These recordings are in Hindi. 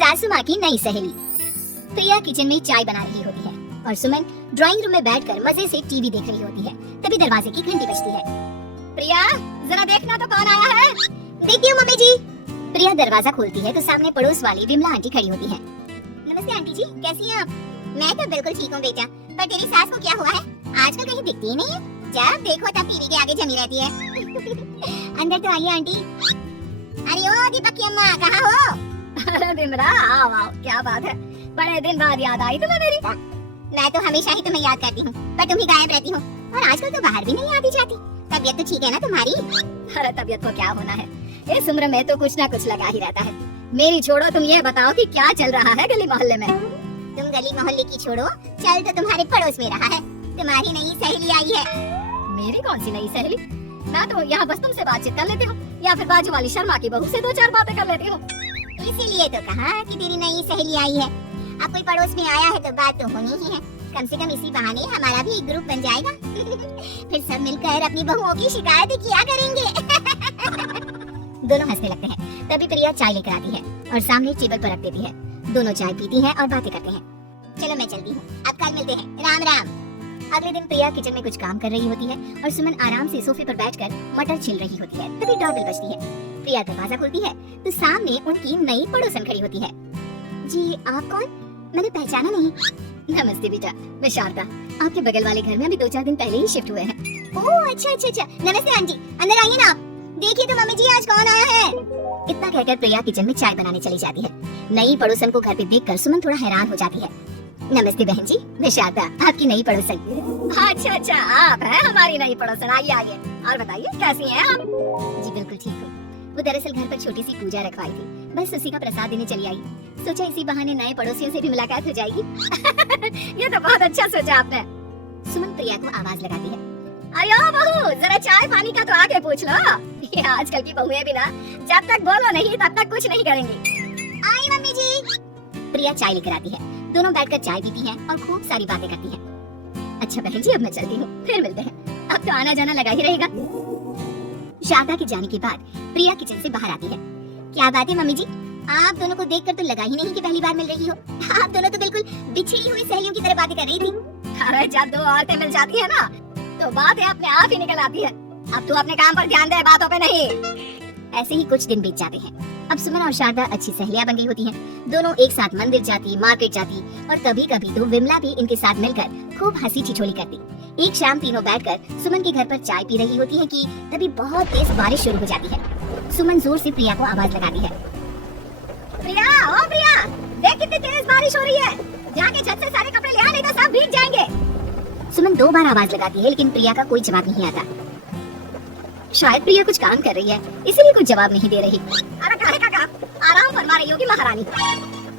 सासू माँ की नई सहेली। प्रिया किचन में चाय बना रही होती है और सुमन ड्राइंग रूम में बैठकर मजे से टीवी देख रही होती है। तभी दरवाजे की घंटी बजती है। प्रिया जरा देखना तो कौन आया है। देखती हूँ मम्मी जी। प्रिया दरवाजा खोलती है तो सामने पड़ोस वाली विमला आंटी खड़ी होती है। नमस्ते आंटी जी, कैसी हैं आप? मैं तो बिल्कुल ठीक हूँ बेटा, पर तेरी सास को क्या हुआ है? आजकल कहीं दिखती ही नहीं है। जब देखो तब टीवी के आगे जमी रहती है। अंदर तो आइए आंटी। अरे ओ दीपक की अम्मा, कहाँ हो? अरे विमला, आओ आओ, क्या बात है, बड़े दिन बाद याद आई तुम्हें मेरी। मैं तो हमेशा ही तुम्हें याद करती हूँ, पर तुम ही गायब रहती हो और आजकल तो बाहर भी नहीं आती जाती। तबीयत तो ठीक है ना तुम्हारी? अरे तबीयत को क्या होना है, इस उम्र में तो कुछ ना कुछ लगा ही रहता है। मेरी छोड़ो, तुम ये बताओ कि क्या चल रहा है गली मोहल्ले में? तुम गली मोहल्ले की छोड़ो, चल तो तुम्हारे पड़ोस में रहा है। तुम्हारी नई सहेली आई है। मेरी कौन सी नई सहेली? मैं तो यहाँ बस तुमसे बातचीत कर लेती हूँ या फिर बाजू वाली शर्मा की बहू से दो चार बातें कर लेती हूँ। इसीलिए तो कहा कि तेरी नई सहेली आई है। अब कोई पड़ोस में आया है तो बात तो होनी ही है। कम से कम इसी बहाने हमारा भी एक ग्रुप बन जाएगा। फिर सब मिलकर अपनी बहुओं की शिकायत किया करेंगे। दोनों हंसने लगते हैं। तभी प्रिया चाय लेकर आती है और सामने टेबल पर रख देती है। दोनों चाय पीती हैं और बातें करते हैं। चलो मैं चलती हूँ, अब कल मिलते हैं। राम राम। अगले दिन प्रिया किचन में कुछ काम कर रही होती है और सुमन आराम से सोफे पर बैठकर मटर छिल रही होती है। तभी डोरबेल बजती है। प्रिया दरवाजा खोलती है तो सामने उनकी नई पड़ोसन खड़ी होती है। जी आप कौन? मैंने पहचाना नहीं। नमस्ते बेटा, मैं शारदा, आपके बगल वाले घर में अभी 2-4 दिन पहले ही शिफ्ट हुए हैं। ओह अच्छा अच्छा अच्छा, नमस्ते आंटी, अंदर आइए ना आप। देखिए तो मम्मी जी आज कौन आया है। इतना कहकर प्रिया किचन में चाय बनाने चली जाती है। नई पड़ोसन को घर पे देखकर सुमन थोड़ा हैरान हो जाती है। नमस्ते बहन जी, मैं शारदा, आपकी नई पड़ोसन। अच्छा अच्छा, आप हैं हमारी नई पड़ोसन। आइए आइए, और बताइए कैसी हैं आप? जी बिल्कुल ठीक हूँ। वो दरअसल घर पर छोटी सी पूजा रखवाई थी, बस उसी का प्रसाद देने चली आई। सोचा इसी बहाने नए पड़ोसियों से भी मुलाकात हो जाएगी। ये तो बहुत अच्छा सोचा आपने। सुमन प्रिया को आवाज लगाती है। अरे ओ बहू, जरा चाय पानी का तो आगे पूछ लो। ये आजकल की बहुएं भी ना, जब तक बोलो नहीं तब तक कुछ नहीं करेंगी। आई मम्मी जी। प्रिया चाय लेकर आती है। दोनों बैठकर चाय पीती हैं और खूब सारी बातें करती हैं। अच्छा बहन जी, अब मैं चलती हूँ, फिर मिलते हैं। अब तो आना जाना लगा ही रहेगा। शारदा के जाने के बाद प्रिया किचन से बाहर आती है। क्या बात है मम्मी जी, आप दोनों को देखकर तो लगा ही नहीं कि पहली बार मिल रही हो। आप दोनों तो बिल्कुल बिछड़ी हुई सहेलियों की तरह बातें कर रही थी। अरे जब दो औरतें मिल जाती है ना, तो बातें अपने आप ही निकल आती है। अब तू अपने काम पर ध्यान दे, बातों पे नहीं। ऐसे ही कुछ दिन बीत जाते हैं। अब सुमन और शारदा अच्छी सहेलियां बन गई होती हैं। दोनों एक साथ मंदिर जाती, मार्केट जाती और कभी कभी तो विमला भी इनके साथ मिलकर खूब हंसी ठिठोली करती। एक शाम तीनों बैठकर सुमन के घर पर चाय पी रही होती है कि तभी बहुत तेज बारिश शुरू हो जाती है। सुमन जोर से प्रिया को आवाज लगाती है। प्रिया, ओ प्रिया, देख कितनी तेज बारिश हो रही है। जाके छत से सारे कपड़े ले आ, नहीं तो सब भीग जाएंगे। सुमन 2 बार आवाज लगाती है लेकिन प्रिया का कोई जवाब नहीं आता। शायद प्रिया कुछ काम कर रही है, इसीलिए कुछ जवाब नहीं दे रही। अरे काहे का काम, आराम फरमा रही होगी महारानी।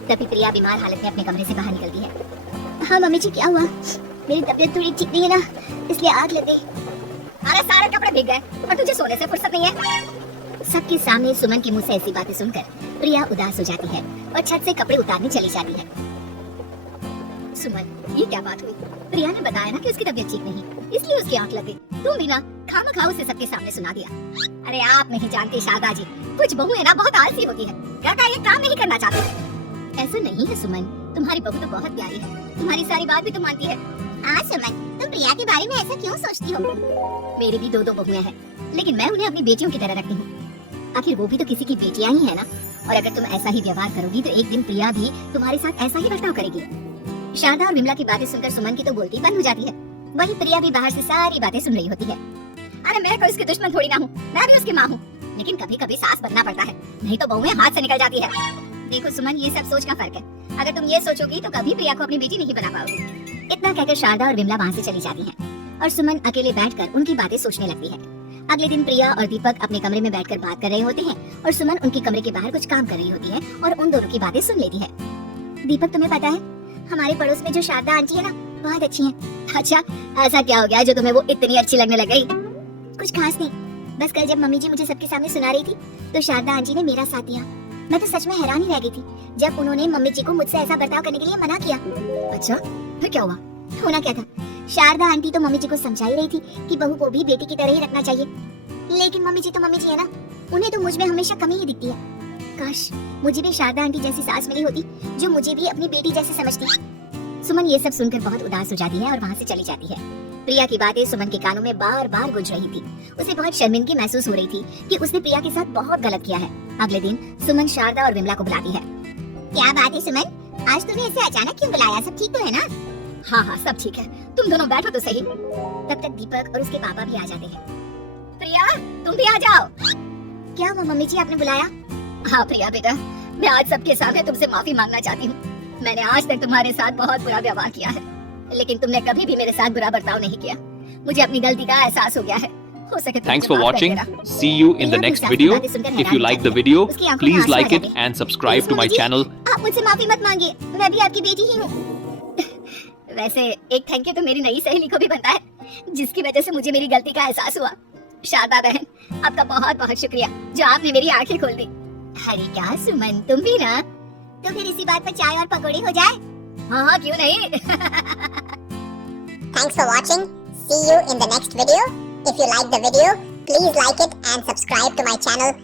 तभी प्रिया बीमार हालत में अपने कमरे से बाहर निकलती है। हाँ मम्मी जी, क्या हुआ? मेरी तबीयत थोड़ी ठीक नहीं है ना, इसलिए आग लग गई। अरे सारे कपड़े भीग गए और तुझे सोने से फुर्सत नहीं है। सबके सामने सुमन के मुंह से ऐसी बातें सुनकर प्रिया उदास हो जाती है और छत से कपड़े उतारने चली जाती है। सुमन, ये क्या बात हुई? प्रिया ने बताया ना कि उसकी तबीयत ठीक नहीं, इसलिए उसकी आंख लग गई। तुम भी ना खामखा उसे सबके सामने सुना दिया। अरे आप नहीं जानती शारदा जी, कुछ बहुएं ना बहुत आलसी होती है, घर का ये काम नहीं करना चाहती। ऐसा नहीं है सुमन, तुम्हारी बहू तो बहुत प्यारी है, तुम्हारी सारी बात भी तो मानती है। हाँ सुमन, तुम प्रिया के बारे में ऐसा क्यों सोचती हो? मेरी भी 2 बहुएं हैं, लेकिन मैं उन्हें अपनी बेटियों की तरह रखती हूँ। आखिर वो भी तो किसी की बेटियां ही है ना। और अगर तुम ऐसा ही व्यवहार करोगी तो एक दिन प्रिया भी तुम्हारे साथ ऐसा ही बर्ताव करेगी। शारदा और विमला की बातें सुनकर सुमन की तो बोलती बंद हो जाती है। वहीं प्रिया भी बाहर से सारी बातें सुन रही होती है। अरे मैं कोई उसकी दुश्मन थोड़ी ना हूँ, मैं भी उसकी माँ हूँ, लेकिन कभी कभी सास बनना पड़ता है, नहीं तो बहुएं हाथ से निकल जाती है। देखो सुमन, ये सब सोच का फर्क है। अगर तुम ये सोचोगी तो कभी प्रिया को अपनी बेटी नहीं बना पाओगी। इतना कहकर शारदा और विमला वहाँ से चली जाती हैं और सुमन अकेले बैठकर उनकी बातें सोचने लगती है। अगले दिन प्रिया और दीपक अपने कमरे में बैठकर बात कर रहे होते हैं और सुमन उनके कमरे के बाहर कुछ काम कर रही होती है और उन दोनों की बातें सुन लेती है। दीपक, तुम्हें पता है हमारे पड़ोस में जो शारदा आंटी है ना, बहुत अच्छी है। अच्छा, ऐसा क्या हो गया जो तुम्हें वो इतनी अच्छी लगने लग गई? कुछ खास नहीं, बस कल जब मम्मी जी मुझे सबके सामने सुना रही थी तो शारदा आंटी ने मेरा साथ दिया। मैं तो सच में हैरान ही रह गई थी जब उन्होंने मम्मी जी को मुझसे ऐसा बर्ताव करने के लिए मना किया। अच्छा, फिर क्या हुआ? होना क्या था, शारदा आंटी तो मम्मी जी को समझा ही रही थी कि बहू को भी बेटी की तरह ही रखना चाहिए, लेकिन मम्मी जी तो मम्मी जी है ना, उन्हें तो मुझ में हमेशा कमी ही दिखती है। काश मुझे भी शारदा आंटी जैसी सास मिली होती जो मुझे भी अपनी बेटी जैसी समझती। सुमन ये सब सुनकर बहुत उदास हो जाती है और वहाँ से चली जाती है। प्रिया की बातें सुमन के कानों में बार बार गूंज रही थी। उसे बहुत शर्मिंदगी महसूस हो रही थी कि उसने प्रिया के साथ बहुत गलत किया है। अगले दिन सुमन शारदा और विमला को बुलाती है। क्या बात है सुमन, आज तुमने ऐसे अचानक क्यों बुलाया? सब ठीक तो है ना? हाँ हाँ सब ठीक है, तुम दोनों बैठो तो सही। तब तक दीपक और उसके पापा भी आ जाते हैं। प्रिया तुम भी आ जाओ। क्या हुआ मम्मी जी, आपने बुलाया? हाँ प्रिया बेटा, मैं आज सबके सामने तुमसे माफी मांगना चाहती हूँ। मैंने आज तक तुम्हारे साथ बहुत बुरा व्यवहार किया है, लेकिन तुमने कभी भी मेरे साथ बुरा बर्ताव नहीं किया। मुझे अपनी गलती का एहसास हो गया है। हो सके तो Thanks मुझे for माफ कर watching. देना। See you in the next video. If you like the video, please like it and subscribe to my channel. आप मुझसे माफी मत मांगिए, मैं भी आपकी बेटी ही हूँ। वैसे एक थैंक यू तो मेरी नई सहेली को भी बनता है, जिसकी वजह से मुझे मेरी गलती का एहसास हुआ। शारदा बहन, आपका बहुत बहुत शुक्रिया जो आपने मेरी आंखें खोल दी। अरे क्या सुमन, तुम भी ना? तो फिर इसी बात पर चाय और पकौड़े हो जाए। हाँ हाँ क्यों नहीं। Thanks for watching. See you in the next video. If you like the video, please like it and subscribe to my channel